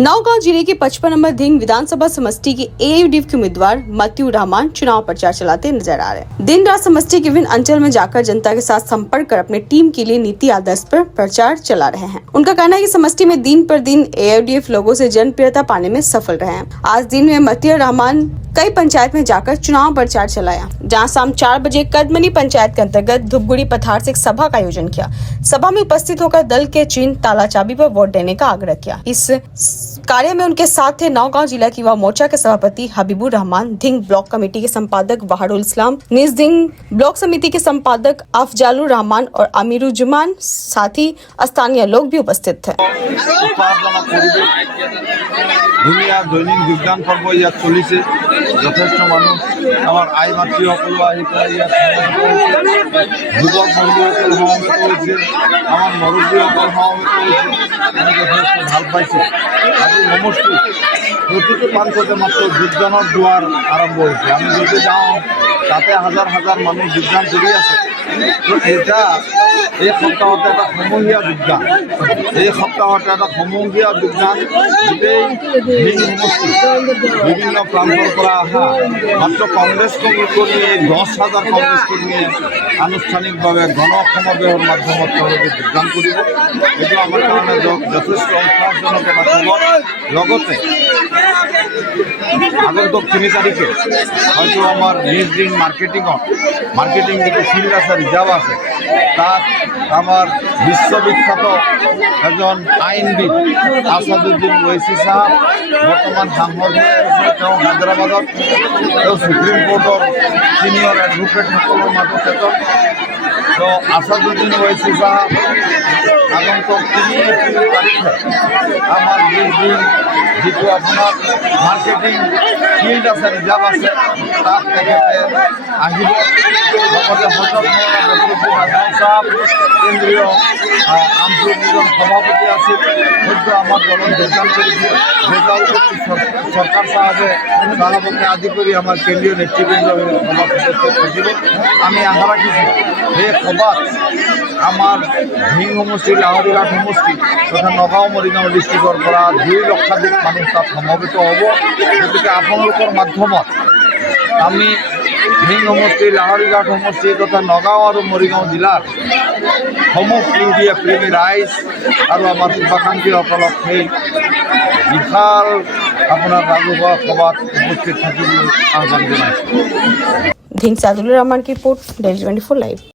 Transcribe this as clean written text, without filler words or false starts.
नौगांव जिले के 55 नंबर धिंग विधानसभा समष्टि के एआईयूडीएफ के उम्मीदवार मतियूर रहमान चुनाव प्रचार चलाते नजर आ रहे हैं। दिन रात समष्टि के विभिन्न अंचल में जाकर जनता के साथ संपर्क कर अपने टीम के लिए नीति आदर्श पर प्रचार चला रहे हैं। उनका कहना है कि समष्टि में दिन पर दिन एआईयूडीएफ लोगों से जनप्रियता पाने में सफल रहे हैं। आज दिन में मतियूर रहमान कई पंचायत में जाकर चुनाव प्रचार चलाया, जहां शाम 4 बजे कदमनी पंचायत के अंतर्गत धुपगुड़ी पथार से एक सभा का आयोजन किया। सभा में उपस्थित होकर दल के चिन्ह ताला चाबी पर वोट देने का आग्रह किया। इस कार्य में उनके साथ थे नौगांव जिला युवा मोर्चा के सभापति हबीबुर रहमान, धिंग ब्लॉक कमेटी के संपादक वहारुल इस्लाम, निज धिंग ब्लॉक समिति के संपादक अफजालुर रहमान और अमीरुज्जमान, साथ ही स्थानीय लोग भी उपस्थित थे। দৈনিক যোগদান পর্ব ইয়াত চলিছে। যথেষ্ট মানুষ আমার আই মাতৃসকলো আহি পেলাই ইয়াত যুৱক বন্ধুসকল সমবেত হৈছে, আমাৰ মুৰব্বীসকল সমবেত হৈছে। আমি যথেষ্ট ভাল পাইছোঁ। আজি সমষ্টি প্ৰতিটো প্ৰান্ততে মাত্ৰ যোগদানৰ দুৱাৰ আৰম্ভ হৈছে। আমি যদি যাওঁ তাতে হাজাৰ হাজাৰ মানুহ যোগদান কৰি আছে। তো এটা এই সপ্তাহতে এটা সমূহীয়া যোগদান, এই সপ্তাহতে এটা সমূহীয়া যোগদান গোটেই সমষ্টি বিভিন্ন প্ৰান্তৰ পৰা অহা মাত্ৰ কংগ্ৰেছ কৰ্মীয়ে 10,000 কংগ্ৰেছ কৰ্মীয়ে আনুষ্ঠানিকভাৱে গণ সমাৱেশৰ মাধ্যমত তেওঁলোকে যোগদান কৰিব। এইটো আমাৰ কাৰণে যথেষ্ট উৎসাহজনক এটা খবৰ। লগতে আগন্তুক 3 তাৰিখে হয়তো আমাৰ নিজ দিন মার্কেটিং যিটো ফিল্ড আছে, রিজার্ভ আছে, তাত আমার বিশ্ববিখ্যাত এজন আইনবিদ আসাদুদ্দিন ওয়েসি সাহেব বর্তমান সাংসদ হয়ে আছে। তেওঁ হায়দৰাবাদত সুপ্ৰিম কোৰ্টৰ সিনিয়ৰ এডভোকেটসকলৰ মাজত এজন। তো আসাদুদ্দিন ওয়েসি সাহেব আগন্তুক 3 এপ্রিল তারিখে আমার নিজ দিন যিটো আপনার মার্কেটিং ফিল্ড আছে, রিজার্ভ আছে, তাত তেখেতে আহিব। লগতে কেন্দ্রীয় আঞ্চলিক সভাপতি আছিল, হয়তো আমার দলত যোগদান করেছে। সরকার সাহেবকে আদি করে আমার কেন্দ্রীয় নেতৃবৃন্দ সভাত উপস্থিত থাকিব। আমি আশা রাখিছোঁ এই সভাত আমার ধিং সমষ্টি, লাহৰীঘাট সমষ্টি তথা নগাঁও মৰিগাঁও ডিষ্ট্ৰিক্টৰ পৰা 2 লক্ষাধিক মানুহ তাত সমবেত হ'ব। গতিকে আপোনালোকৰ মাধ্যমত আমি ধিং সমষ্টি, লাহৰীঘাট সমষ্টি তথা নগাঁও আৰু মৰিগাঁও জিলাৰ সমূহ ইউডিএফ প্ৰেমী ৰাইজ আৰু আমাৰ শুভাকাংক্ষীসকলক সেই বিশাল আপোনাৰ ৰাজহুৱা সভাত উপস্থিত থাকিবলৈ আহ্বান জনাইছোঁ। ধিং সাদুলুৰ ৰহমান की रिपोर्ट, डेली 24 लाइव।